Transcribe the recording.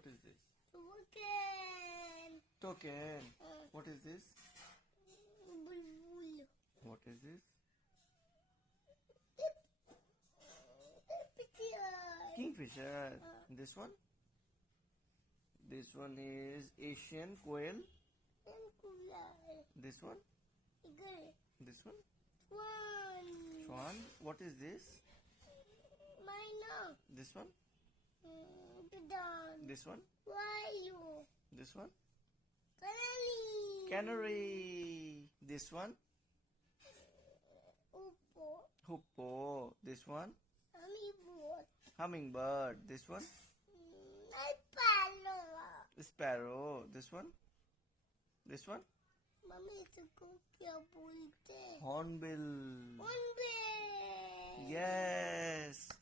What is this? Token. Token. What is this? Bulbul. What is this? Kingfisher. This one? This one is Asian quail. This one? Eagle. This one? Swan. Swan. What is this? Myna. This one? Pigeon. This one? Wayu. This one? Canary. Canary. This one? Upo. Hoopoe. This one? Hummingbird. Hummingbird. This one? Sparrow. Sparrow. This one? This one? Mummy, इसको क्या बोलते हैं? Hornbill. Hornbill. Yes.